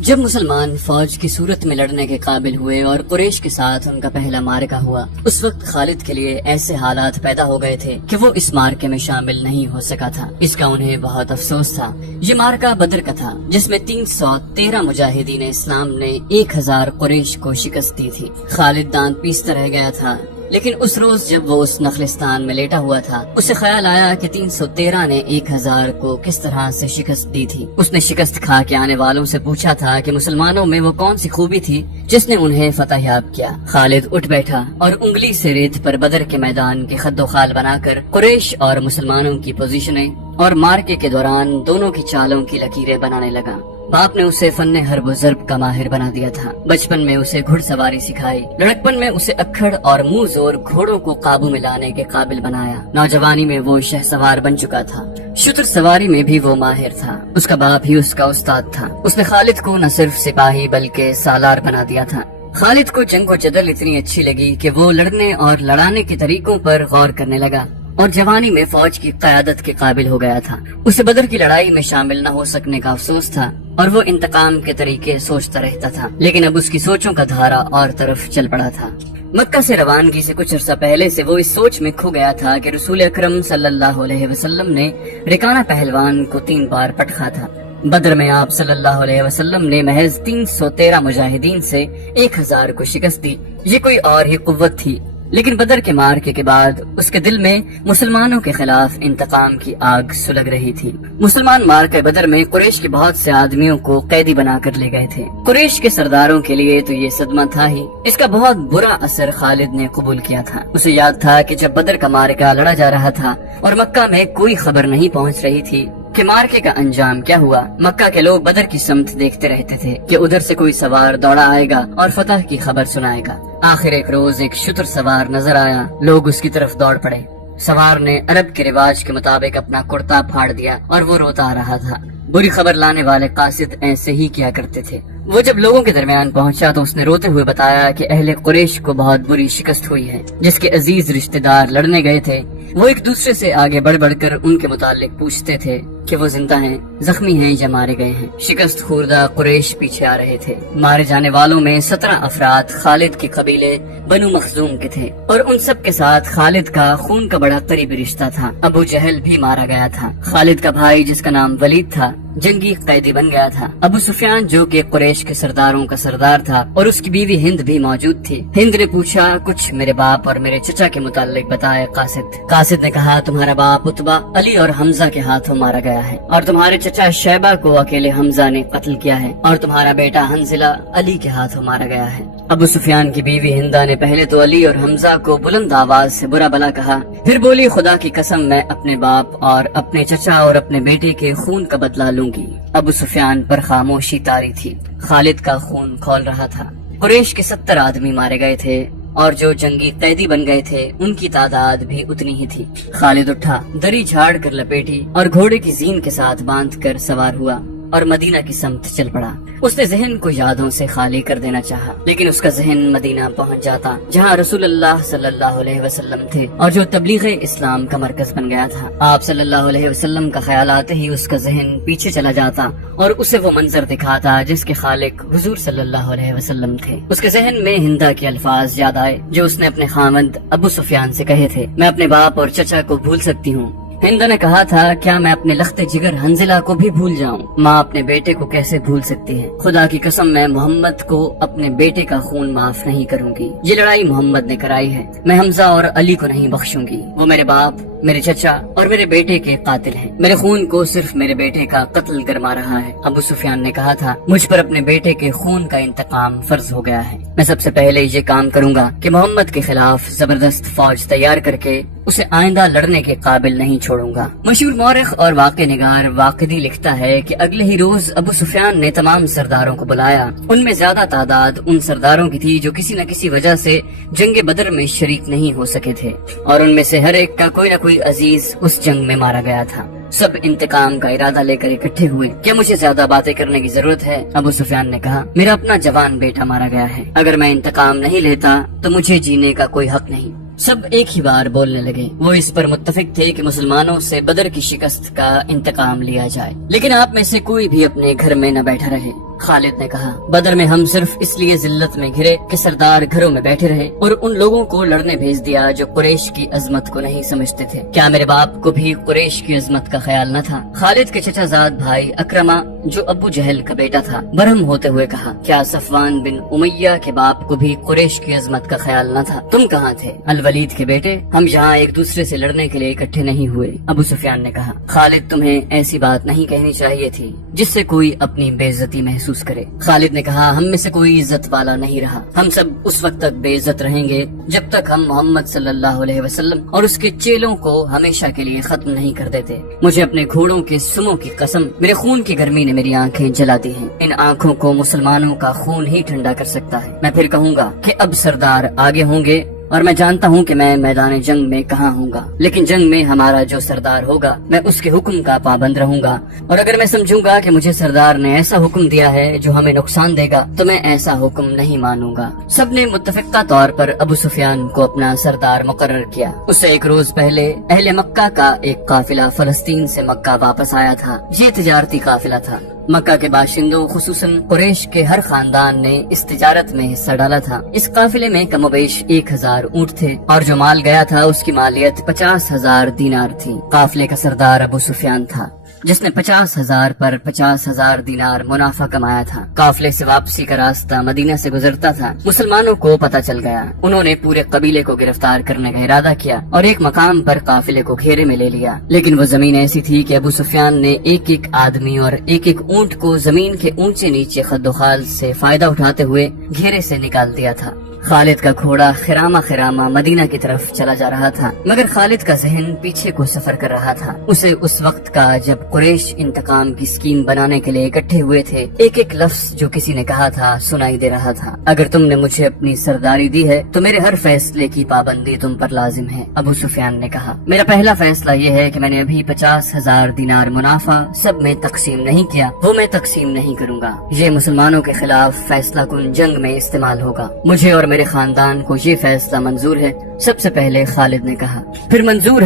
جب مسلمان فوج کی صورت میں لڑنے کے قابل ہوئے اور قریش کے ساتھ ان کا پہلا معرکہ ہوا، اس وقت خالد کے لیے ایسے حالات پیدا ہو گئے تھے کہ وہ اس معرکے میں شامل نہیں ہو سکا تھا۔ اس کا انہیں بہت افسوس تھا۔ یہ معرکہ بدر کا تھا، جس میں 313 مجاہدین اسلام نے 1000 قریش کو شکست دی تھی۔ خالد دانت پیستا رہ گیا تھا، لیکن اس روز جب وہ اس نخلستان میں لیٹا ہوا تھا، اسے خیال آیا کہ 313 نے 1000 کو کس طرح سے شکست دی تھی۔ اس نے شکست کھا کے آنے والوں سے پوچھا تھا کہ مسلمانوں میں وہ کون سی خوبی تھی جس نے انہیں فتح یاب کیا۔ خالد اٹھ بیٹھا اور انگلی سے ریت پر بدر کے میدان کے خد و خال بنا کر قریش اور مسلمانوں کی پوزیشنیں اور مارکے کے دوران دونوں کی چالوں کی لکیریں بنانے لگا۔ باپ نے اسے فن حرب و ضرب کا ماہر بنا دیا تھا۔ بچپن میں اسے گھڑ سواری سکھائی، لڑکپن میں اسے اکھڑ اور منہ زور گھوڑوں کو قابو میں لانے کے قابل بنایا۔ نوجوانی میں وہ شہ سوار بن چکا تھا، شتر سواری میں بھی وہ ماہر تھا۔ اس کا باپ ہی اس کا استاد تھا۔ اس نے خالد کو نہ صرف سپاہی بلکہ سالار بنا دیا تھا۔ خالد کو جنگ و جدل اتنی اچھی لگی کہ وہ لڑنے اور لڑانے کے طریقوں پر غور کرنے لگا اور جوانی میں فوج کی قیادت کے قابل ہو گیا تھا۔ اسے بدر کی لڑائی میں شامل نہ ہو سکنے کا افسوس تھا اور وہ انتقام کے طریقے سوچتا رہتا تھا، لیکن اب اس کی سوچوں کا دھارا اور طرف چل پڑا تھا۔ مکہ سے روانگی سے کچھ عرصہ پہلے سے وہ اس سوچ میں کھو گیا تھا کہ رسول اکرم صلی اللہ علیہ وسلم نے رکانہ پہلوان کو 3 بار پٹخا تھا۔ بدر میں آپ صلی اللہ علیہ وسلم نے محض 313 مجاہدین سے 1000 کو شکست دی۔ یہ کوئی اور ہی قوت تھی، لیکن بدر کے معرکے کے بعد اس کے دل میں مسلمانوں کے خلاف انتقام کی آگ سلگ رہی تھی۔ مسلمان معرکہ بدر میں قریش کے بہت سے آدمیوں کو قیدی بنا کر لے گئے تھے۔ قریش کے سرداروں کے لیے تو یہ صدمہ تھا ہی، اس کا بہت برا اثر خالد نے قبول کیا تھا۔ اسے یاد تھا کہ جب بدر کا معرکہ لڑا جا رہا تھا اور مکہ میں کوئی خبر نہیں پہنچ رہی تھی کہ مارکے کا انجام کیا ہوا، مکہ کے لوگ بدر کی سمت دیکھتے رہتے تھے کہ ادھر سے کوئی سوار دوڑا آئے گا اور فتح کی خبر سنائے گا۔ آخر ایک روز ایک شتر سوار نظر آیا، لوگ اس کی طرف دوڑ پڑے۔ سوار نے عرب کے رواج کے مطابق اپنا کرتا پھاڑ دیا اور وہ روتا آ رہا تھا۔ بری خبر لانے والے قاصد ایسے ہی کیا کرتے تھے۔ وہ جب لوگوں کے درمیان پہنچا تو اس نے روتے ہوئے بتایا کہ اہل قریش کو بہت بری شکست ہوئی ہے۔ جس کے عزیز رشتہ دار لڑنے گئے تھے وہ ایک دوسرے سے آگے بڑھ بڑھ کر ان کے متعلق پوچھتے تھے کہ وہ زندہ ہیں، زخمی ہیں یا مارے گئے ہیں۔ شکست خوردہ قریش پیچھے آ رہے تھے۔ مارے جانے والوں میں 17 افراد خالد کے قبیلے بنو مخزوم کے تھے اور ان سب کے ساتھ خالد کا خون کا بڑا قریبی رشتہ تھا۔ ابو جہل بھی مارا گیا تھا۔ خالد کا بھائی جس کا نام ولید تھا جنگی قیدی بن گیا تھا۔ ابو سفیان جو کہ قریش کے سرداروں کا سردار تھا اور اس کی بیوی ہند بھی موجود تھی۔ ہند نے پوچھا کچھ میرے باپ اور میرے چچا کے متعلق بتائے قاصد نے کہا تمہارا باپ اتبا علی اور حمزہ کے ہاتھوں مارا گیا ہے اور تمہارے چچا شیبہ کو اکیلے حمزہ نے قتل کیا ہے اور تمہارا بیٹا حنزلہ علی کے ہاتھوں مارا گیا ہے۔ ابو سفیان کی بیوی ہندا نے پہلے تو علی اور حمزہ کو بلند آواز سے برا بلا کہا، پھر بولی خدا کی قسم میں اپنے باپ اور اپنے چچا اور اپنے بیٹے کے خون کا بدلہ لوں گی۔ ابو سفیان پر خاموشی طاری تھی۔ خالد کا خون کھول رہا تھا۔ قریش کے 70 آدمی مارے گئے تھے اور جو جنگی قیدی بن گئے تھے ان کی تعداد بھی اتنی ہی تھی۔ خالد اٹھا، دری جھاڑ کر لپیٹی اور گھوڑے کی زین کے ساتھ باندھ کر سوار ہوا اور مدینہ کی سمت چل پڑا۔ اس نے ذہن کو یادوں سے خالی کر دینا چاہا، لیکن اس کا ذہن مدینہ پہنچ جاتا جہاں رسول اللہ صلی اللہ علیہ وسلم تھے اور جو تبلیغ اسلام کا مرکز بن گیا تھا۔ آپ صلی اللہ علیہ وسلم کا خیال آتے ہی اس کا ذہن پیچھے چلا جاتا اور اسے وہ منظر دکھاتا جس کے خالق حضور صلی اللہ علیہ وسلم تھے۔ اس کے ذہن میں ہندا کے الفاظ یاد آئے جو اس نے اپنے خاوند ابو سفیان سے کہے تھے، میں اپنے باپ اور چچا کو بھول سکتی ہوں۔ ہند نے کہا تھا کیا میں اپنے لخت جگر حنزلہ کو بھی بھول جاؤں؟ ماں اپنے بیٹے کو کیسے بھول سکتی ہے؟ خدا کی قسم میں محمد کو اپنے بیٹے کا خون معاف نہیں کروں گی۔ یہ لڑائی محمد نے کرائی ہے، میں حمزہ اور علی کو نہیں بخشوں گی۔ وہ میرے باپ، میرے چچا اور میرے بیٹے کے قاتل ہیں۔ میرے خون کو صرف میرے بیٹے کا قتل گرما رہا ہے۔ ابو سفیان نے کہا تھا مجھ پر اپنے بیٹے کے خون کا انتقام فرض ہو گیا ہے۔ میں سب سے پہلے یہ کام کروں گا کہ محمد کے خلاف زبردست فوج تیار کر کے اسے آئندہ لڑنے کے قابل نہیں چھوڑوں گا۔ مشہور مورخ اور واقع نگار واقدی لکھتا ہے کہ اگلے ہی روز ابو سفیان نے تمام سرداروں کو بلایا۔ ان میں زیادہ تعداد ان سرداروں کی تھی جو کسی نہ کسی وجہ سے جنگ بدر میں شریک نہیں ہو سکے تھے اور ان میں سے ہر ایک کا کوئی نہ کوئی عزیز اس جنگ میں مارا گیا تھا۔ سب انتقام کا ارادہ لے کر اکٹھے ہوئے۔ کیا مجھے زیادہ باتیں کرنے کی ضرورت ہے؟ ابو سفیان نے کہا، میرا اپنا جوان بیٹا مارا گیا ہے، اگر میں انتقام نہیں لیتا تو مجھے جینے کا کوئی حق نہیں۔ سب ایک ہی بار بولنے لگے۔ وہ اس پر متفق تھے کہ مسلمانوں سے بدر کی شکست کا انتقام لیا جائے، لیکن آپ میں سے کوئی بھی اپنے گھر میں نہ بیٹھا رہے۔ خالد نے کہا بدر میں ہم صرف اس لیے ذلت میں گھرے کہ سردار گھروں میں بیٹھے رہے اور ان لوگوں کو لڑنے بھیج دیا جو قریش کی عظمت کو نہیں سمجھتے تھے۔ کیا میرے باپ کو بھی قریش کی عظمت کا خیال نہ تھا؟ خالد کے چچا زاد بھائی اکرما جو ابو جہل کا بیٹا تھا برہم ہوتے ہوئے کہا کیا صفوان بن امیہ کے باپ کو بھی قریش کی عظمت کا خیال نہ تھا؟ تم کہاں تھے الولید کے بیٹے؟ ہم یہاں ایک دوسرے سے لڑنے کے لیے اکٹھے نہیں ہوئے۔ ابو سفیان نے کہا خالد تمہیں ایسی بات نہیں کہنی چاہیے تھی جس سے کوئی اپنی بے عزتی محسوس کرے۔ خالد نے کہا ہم میں سے کوئی عزت والا نہیں رہا، ہم سب اس وقت تک بے عزت رہیں گے جب تک ہم محمد صلی اللہ علیہ وسلم اور اس کے چیلوں کو ہمیشہ کے لیے ختم نہیں کر دیتے۔ مجھے اپنے گھوڑوں کے سموں کی قسم، میرے خون کی گرمی نے میری آنکھیں جلا دی ہیں، ان آنکھوں کو مسلمانوں کا خون ہی ٹھنڈا کر سکتا ہے۔ میں پھر کہوں گا کہ اب سردار آگے ہوں گے اور میں جانتا ہوں کہ میں میدان جنگ میں کہاں ہوں گا، لیکن جنگ میں ہمارا جو سردار ہوگا میں اس کے حکم کا پابند رہوں گا، اور اگر میں سمجھوں گا کہ مجھے سردار نے ایسا حکم دیا ہے جو ہمیں نقصان دے گا تو میں ایسا حکم نہیں مانوں گا۔ سب نے متفقہ طور پر ابو سفیان کو اپنا سردار مقرر کیا۔ اس سے ایک روز پہلے اہل مکہ کا ایک قافلہ فلسطین سے مکہ واپس آیا تھا۔ یہ تجارتی قافلہ تھا۔ مکہ کے باشندوں خصوصاً قریش کے ہر خاندان نے اس تجارت میں حصہ ڈالا تھا۔ اس قافلے میں کم و بیش 1000 اونٹ تھے اور جو مال گیا تھا اس کی مالیت 50,000 دینار تھی۔ قافلے کا سردار ابو سفیان تھا جس نے 50,000 پر 50,000 دینار منافع کمایا تھا۔ قافلے سے واپسی کا راستہ مدینہ سے گزرتا تھا۔ مسلمانوں کو پتہ چل گیا، انہوں نے پورے قبیلے کو گرفتار کرنے کا ارادہ کیا اور ایک مقام پر قافلے کو گھیرے میں لے لیا، لیکن وہ زمین ایسی تھی کہ ابو سفیان نے ایک ایک آدمی اور ایک ایک اونٹ کو زمین کے اونچے نیچے خد و خال سے فائدہ اٹھاتے ہوئے گھیرے سے نکال دیا تھا۔ خالد کا گھوڑا خرامہ مدینہ کی طرف چلا جا رہا تھا، مگر خالد کا ذہن پیچھے کو سفر کر رہا تھا۔ اسے اس وقت کا جب قریش انتقام کی اسکیم بنانے کے لیے اکٹھے ہوئے تھے ایک ایک لفظ جو کسی نے کہا تھا سنائی دے رہا تھا۔ اگر تم نے مجھے اپنی سرداری دی ہے تو میرے ہر فیصلے کی پابندی تم پر لازم ہے، ابو سفیان نے کہا۔ میرا پہلا فیصلہ یہ ہے کہ میں نے ابھی 50,000 دینار منافع سب میں تقسیم نہیں کیا، وہ میں تقسیم نہیں کروں گا، یہ مسلمانوں کے خلاف فیصلہ کن جنگ میں استعمال ہوگا۔ مجھے اور میرے خاندان کو یہ فیصلہ منظور ہے، سب سے پہلے خالد نے کہا۔ پھر منظور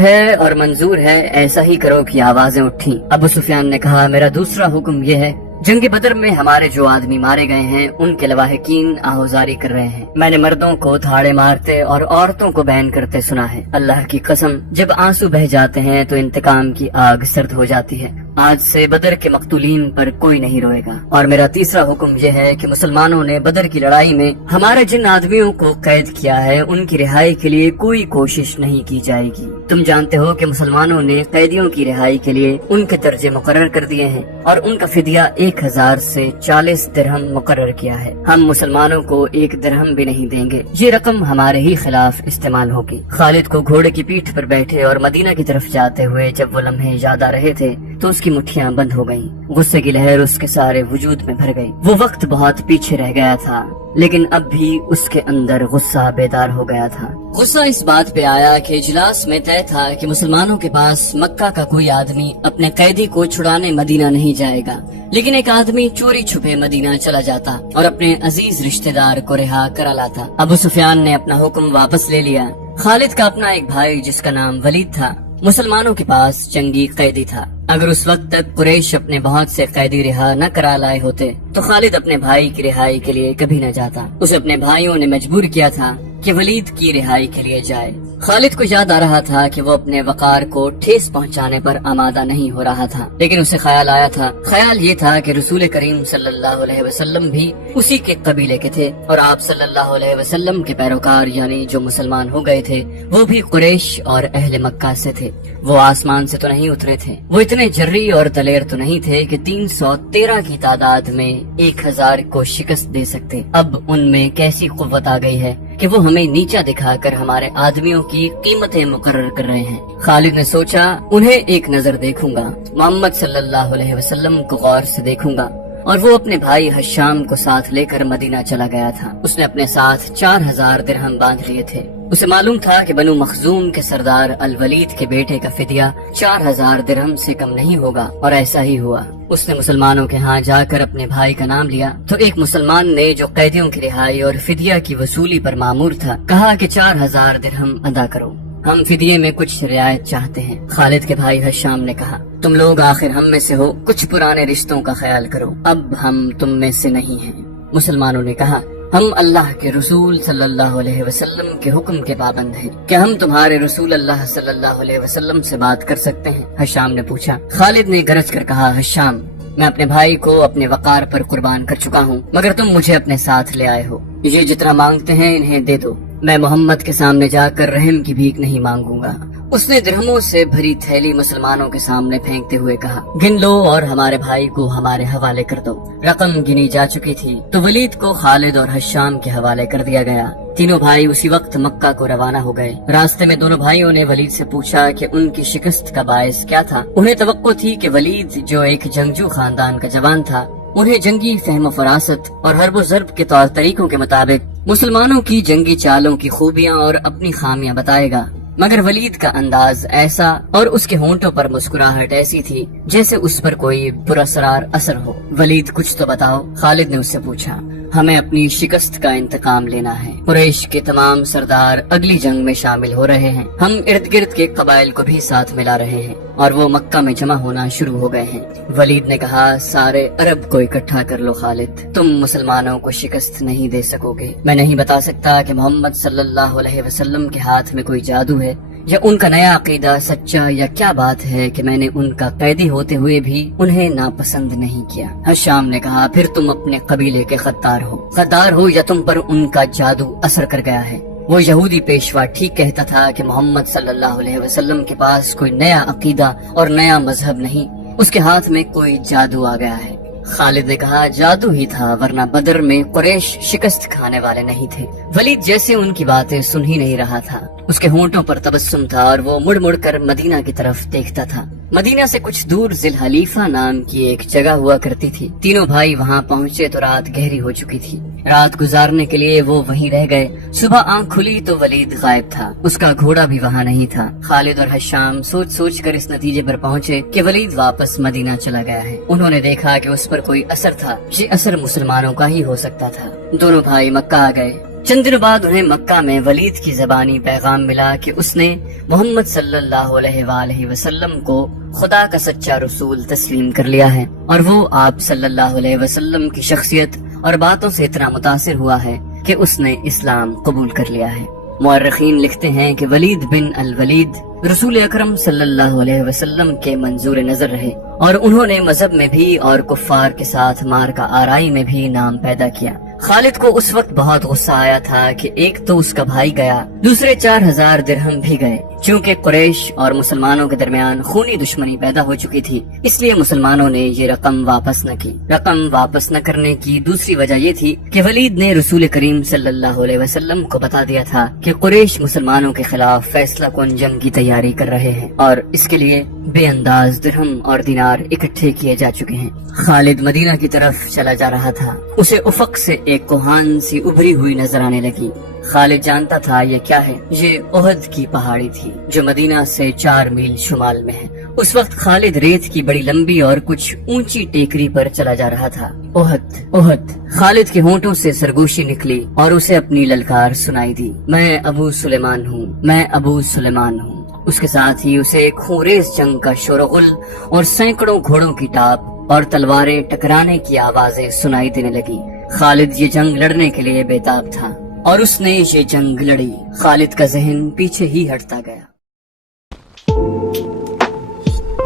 ہے ایسا ہی کرو کی آوازیں اٹھیں۔ ابو سفیان نے کہا میرا دوسرا حکم یہ ہے، جنگ بدر میں ہمارے جو آدمی مارے گئے ہیں ان کے لواحقین آہوزاری کر رہے ہیں۔ میں نے مردوں کو تھاڑے مارتے اور عورتوں کو بہن کرتے سنا ہے۔ اللہ کی قسم جب آنسو بہ جاتے ہیں تو انتقام کی آگ سرد ہو جاتی ہے۔ آج سے بدر کے مقتولین پر کوئی نہیں روئے گا۔ اور میرا تیسرا حکم یہ ہے کہ مسلمانوں نے بدر کی لڑائی میں ہمارے جن آدمیوں کو قید کیا ہے ان کی رہائی کے لیے کوئی کوشش نہیں کی جائے گی۔ تم جانتے ہو کہ مسلمانوں نے قیدیوں کی رہائی کے لیے ان کے درجے مقرر کر دیے ہیں اور ان کا فدیہ 1000 سے 40 درہم مقرر کیا ہے۔ ہم مسلمانوں کو 1 درہم بھی نہیں دیں گے، یہ رقم ہمارے ہی خلاف استعمال ہوگی۔ خالد کو گھوڑے کی پیٹھ پر بیٹھے اور مدینہ کی طرف جاتے ہوئے جب وہ لمحے یاد آ رہے تھے تو اس کی مٹھیاں بند ہو گئیں، غصے کی لہر اس کے سارے وجود میں بھر گئی۔ وہ وقت بہت پیچھے رہ گیا تھا لیکن اب بھی اس کے اندر غصہ بیدار ہو گیا تھا۔ غصہ اس بات پہ آیا کہ اجلاس میں طے تھا کہ مسلمانوں کے پاس مکہ کا کوئی آدمی اپنے قیدی کو چھڑانے مدینہ نہیں جائے گا، لیکن ایک آدمی چوری چھپے مدینہ چلا جاتا اور اپنے عزیز رشتہ دار کو رہا کرا لاتا۔ ابو سفیان نے اپنا حکم واپس لے لیا۔ خالد کا اپنا ایک بھائی جس کا نام ولید تھا مسلمانوں کے پاس جنگی قیدی تھا۔ اگر اس وقت تک قریش اپنے بہت سے قیدی رہا نہ کرا لائے ہوتے تو خالد اپنے بھائی کی رہائی کے لیے کبھی نہ جاتا۔ اسے اپنے بھائیوں نے مجبور کیا تھا کہ ولید کی رہائی کے لیے جائے۔ خالد کو یاد آ رہا تھا کہ وہ اپنے وقار کو ٹھیس پہنچانے پر آمادہ نہیں ہو رہا تھا، لیکن اسے خیال آیا تھا، خیال یہ تھا کہ رسول کریم صلی اللہ علیہ وسلم بھی اسی کے قبیلے کے تھے اور آپ صلی اللہ علیہ وسلم کے پیروکار یعنی جو مسلمان ہو گئے تھے وہ بھی قریش اور اہل مکہ سے تھے۔ وہ آسمان سے تو نہیں اترے تھے، وہ اتنے جرری اور دلیر تو نہیں تھے کہ 313 کی تعداد میں 1000 کو شکست دے سکتے۔ اب ان میں کیسی قوت آ گئی ہے کہ وہ ہمیں نیچا دکھا کر ہمارے آدمیوں کی قیمتیں مقرر کر رہے ہیں۔ خالد نے سوچا انہیں ایک نظر دیکھوں گا، محمد صلی اللہ علیہ وسلم کو غور سے دیکھوں گا، اور وہ اپنے بھائی حشام کو ساتھ لے کر مدینہ چلا گیا تھا۔ اس نے اپنے ساتھ 4000 درہم باندھ لیے تھے۔ اسے معلوم تھا کہ بنو مخزوم کے سردار الولید کے بیٹے کا فدیہ 4000 درہم سے کم نہیں ہوگا، اور ایسا ہی ہوا۔ اس نے مسلمانوں کے ہاں جا کر اپنے بھائی کا نام لیا تو ایک مسلمان نے جو قیدیوں کی رہائی اور فدیہ کی وصولی پر مامور تھا کہا کہ 4000 درہم ادا کرو۔ ہم فدیے میں کچھ رعایت چاہتے ہیں۔ خالد کے بھائی حشام نے کہا، تم لوگ آخر ہم میں سے ہو، کچھ پرانے رشتوں کا خیال کرو، اب ہم تم میں سے نہیں ہیں۔ مسلمانوں نے کہا، ہم اللہ کے رسول صلی اللہ علیہ وسلم کے حکم کے پابند ہیں، کیا ہم تمہارے رسول اللہ صلی اللہ علیہ وسلم سے بات کر سکتے ہیں؟ حشام نے پوچھا۔ خالد نے گرج کر کہا، حشام، میں اپنے بھائی کو اپنے وقار پر قربان کر چکا ہوں، مگر تم مجھے اپنے ساتھ لے آئے ہو، یہ جتنا مانگتے ہیں انہیں دے دو، میں محمد کے سامنے جا کر رحم کی بھیک نہیں مانگوں گا۔ اس نے درہموں سے بھری تھیلی مسلمانوں کے سامنے پھینکتے ہوئے کہا، گن لو اور ہمارے بھائی کو ہمارے حوالے کر دو۔ رقم گنی جا چکی تھی تو ولید کو خالد اور حشام کے حوالے کر دیا گیا۔ تینوں بھائی اسی وقت مکہ کو روانہ ہو گئے۔ راستے میں دونوں بھائیوں نے ولید سے پوچھا کہ ان کی شکست کا باعث کیا تھا۔ انہیں توقع تھی کہ ولید، جو ایک جنگجو خاندان کا جوان تھا، انہیں جنگی فہم و فراست اور حرب و ضرب کے طور طریقوں کے مطابق مسلمانوں کی جنگی چالوں کی خوبیاں اور اپنی خامیاں بتائے گا، مگر ولید کا انداز ایسا اور اس کے ہونٹوں پر مسکراہٹ ایسی تھی جیسے اس پر کوئی پراسرار اثر ہو۔ ولید، کچھ تو بتاؤ، خالد نے اس سے پوچھا۔ ہمیں اپنی شکست کا انتقام لینا ہے۔ قریش کے تمام سردار اگلی جنگ میں شامل ہو رہے ہیں، ہم ارد گرد کے قبائل کو بھی ساتھ ملا رہے ہیں اور وہ مکہ میں جمع ہونا شروع ہو گئے ہیں۔ ولید نے کہا، سارے عرب کو اکٹھا کر لو خالد، تم مسلمانوں کو شکست نہیں دے سکو گے۔ میں نہیں بتا سکتا کہ محمد صلی اللہ علیہ وسلم کے ہاتھ میں کوئی جادو ہے یا ان کا نیا عقیدہ سچا، یا کیا بات ہے کہ میں نے ان کا قیدی ہوتے ہوئے بھی انہیں ناپسند نہیں کیا۔ حشام نے کہا، پھر تم اپنے قبیلے کے غدار ہو یا تم پر ان کا جادو اثر کر گیا ہے؟ وہ یہودی پیشوا ٹھیک کہتا تھا کہ محمد صلی اللہ علیہ وسلم کے پاس کوئی نیا عقیدہ اور نیا مذہب نہیں، اس کے ہاتھ میں کوئی جادو آ گیا ہے۔ خالد نے کہا، جادو ہی تھا، ورنہ بدر میں قریش شکست کھانے والے نہیں تھے۔ ولید جیسے ان کی باتیں سن ہی نہیں رہا تھا، اس کے ہونٹوں پر تبسم تھا اور وہ مڑ مڑ کر مدینہ کی طرف دیکھتا تھا۔ مدینہ سے کچھ دور ذی الحلیفہ نام کی ایک جگہ ہوا کرتی تھی۔ تینوں بھائی وہاں پہنچے تو رات گہری ہو چکی تھی۔ رات گزارنے کے لیے وہ وہیں رہ گئے۔ صبح آنکھ کھلی تو ولید غائب تھا، اس کا گھوڑا بھی وہاں نہیں تھا۔ خالد اور حشام سوچ سوچ کر اس نتیجے پر پہنچے کہ ولید واپس مدینہ چلا گیا ہے۔ انہوں نے دیکھا کہ اس پر کوئی اثر تھا، یہ اثر مسلمانوں کا ہی ہو سکتا تھا۔ دونوں بھائی مکہ آ گئے۔ چند دنوں بعد انہیں مکہ میں ولید کی زبانی پیغام ملا کہ اس نے محمد صلی اللہ علیہ وآلہ وسلم کو خدا کا سچا رسول تسلیم کر لیا ہے، اور وہ آپ صلی اللہ علیہ وسلم کی شخصیت اور باتوں سے اتنا متاثر ہوا ہے کہ اس نے اسلام قبول کر لیا ہے۔ مورخین لکھتے ہیں کہ ولید بن الولید رسول اکرم صلی اللہ علیہ وسلم کے منظور نظر رہے، اور انہوں نے مذہب میں بھی اور کفار کے ساتھ مارکہ آرائی میں بھی نام پیدا کیا۔ خالد کو اس وقت بہت غصہ آیا تھا کہ ایک تو اس کا بھائی گیا، دوسرے 4000 درہم بھی گئے۔ چونکہ قریش اور مسلمانوں کے درمیان خونی دشمنی پیدا ہو چکی تھی، اس لیے مسلمانوں نے یہ رقم واپس نہ کی۔ رقم واپس نہ کرنے کی دوسری وجہ یہ تھی کہ ولید نے رسول کریم صلی اللہ علیہ وسلم کو بتا دیا تھا کہ قریش مسلمانوں کے خلاف فیصلہ کن جنگ کی تیاری کر رہے ہیں، اور اس کے لیے بے انداز درہم اور دینار اکٹھے کیے جا چکے ہیں۔ خالد مدینہ کی طرف چلا جا رہا تھا، اسے افق سے ایک کوہان سی ابھری ہوئی نظر آنے لگی۔ خالد جانتا تھا یہ کیا ہے، یہ احد کی پہاڑی تھی جو مدینہ سے 4 میل شمال میں ہے۔ اس وقت خالد ریت کی بڑی لمبی اور کچھ اونچی ٹیکری پر چلا جا رہا تھا۔ احد، احد، خالد کے ہونٹوں سے سرگوشی نکلی اور اسے اپنی للکار سنائی دی، میں ابو سلیمان ہوں، میں ابو سلیمان ہوں۔ اس کے ساتھ ہی اسے ایک خونریز جنگ کا شور و غل اور سینکڑوں گھوڑوں کی ٹاپ اور تلواریں ٹکرانے کی آوازیں سنائی دینے لگی۔ خالد یہ جنگ لڑنے کے لیے بےتاب تھا اور اس نے یہ جنگ لڑی۔ خالد کا ذہن پیچھے ہی ہٹتا گیا۔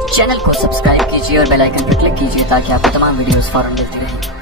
چینل کو سبسکرائب کیجیے اور بیل آئیکن پر کلک کیجیے تاکہ آپ کو تمام ویڈیوز فوراً ملتی رہیں۔